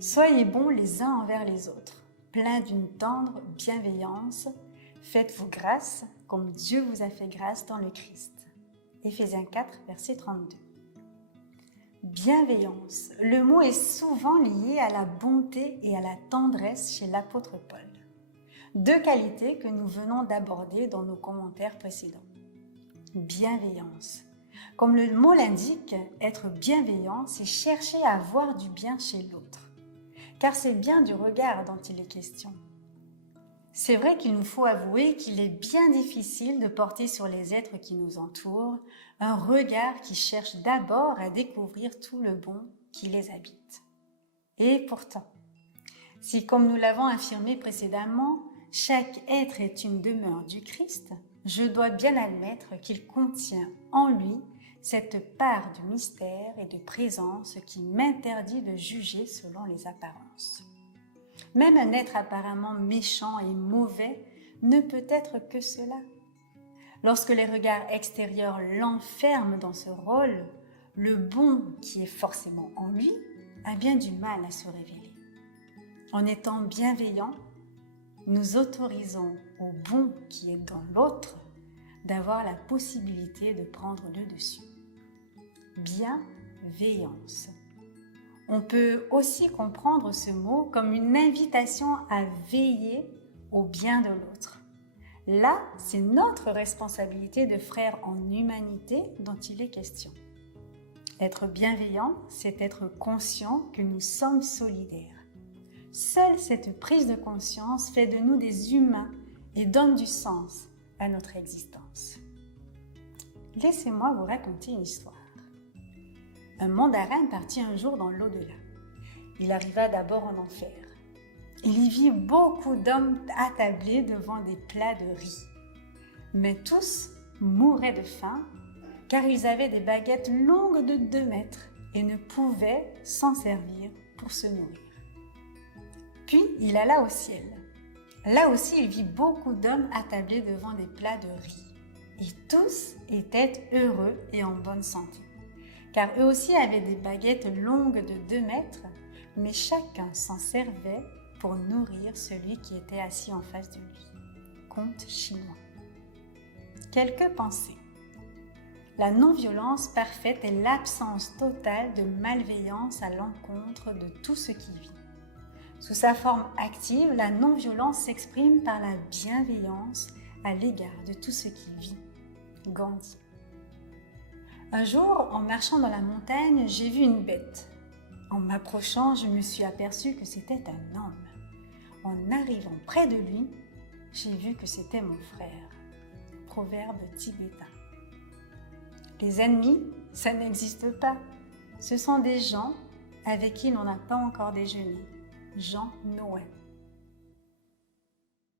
Soyez bons les uns envers les autres, pleins d'une tendre bienveillance. Faites-vous grâce comme Dieu vous a fait grâce dans le Christ. Éphésiens 4, verset 32. Bienveillance. Le mot est souvent lié à la bonté et à la tendresse chez l'apôtre Paul. Deux qualités que nous venons d'aborder dans nos commentaires précédents. Bienveillance. Comme le mot l'indique, être bienveillant, c'est chercher à voir du bien chez l'autre. Car c'est bien du regard dont il est question. C'est vrai qu'il nous faut avouer qu'il est bien difficile de porter sur les êtres qui nous entourent un regard qui cherche d'abord à découvrir tout le bon qui les habite. Et pourtant, si comme nous l'avons affirmé précédemment, chaque être est une demeure du Christ, je dois bien admettre qu'il contient en lui cette part de mystère et de présence qui m'interdit de juger selon les apparences. Même un être apparemment méchant et mauvais ne peut être que cela. Lorsque les regards extérieurs l'enferment dans ce rôle, le bon qui est forcément en lui a bien du mal à se révéler. En étant bienveillant, nous autorisons au bon qui est dans l'autre d'avoir la possibilité de prendre le dessus. Bienveillance. On peut aussi comprendre ce mot comme une invitation à veiller au bien de l'autre. Là, c'est notre responsabilité de frères en humanité dont il est question. Être bienveillant, c'est être conscient que nous sommes solidaires. Seule cette prise de conscience fait de nous des humains et donne du sens à notre existence. Laissez-moi vous raconter une histoire. Un mandarin partit un jour dans l'au-delà. Il arriva d'abord en enfer. Il y vit beaucoup d'hommes attablés devant des plats de riz. Mais tous mouraient de faim car ils avaient des baguettes longues de 2 mètres et ne pouvaient s'en servir pour se nourrir. Puis il alla au ciel. Là aussi, il vit beaucoup d'hommes attablés devant des plats de riz. Et tous étaient heureux et en bonne santé. Car eux aussi avaient des baguettes longues de 2 mètres, mais chacun s'en servait pour nourrir celui qui était assis en face de lui. Conte chinois. Quelques pensées. La non-violence parfaite est l'absence totale de malveillance à l'encontre de tout ce qui vit. Sous sa forme active, la non-violence s'exprime par la bienveillance à l'égard de tout ce qui vit. Gandhi. Un jour, en marchant dans la montagne, j'ai vu une bête. En m'approchant, je me suis aperçu que c'était un homme. En arrivant près de lui, j'ai vu que c'était mon frère. Proverbe tibétain. Les ennemis, ça n'existe pas. Ce sont des gens avec qui l'on n'a pas encore déjeuné. Jean Noël.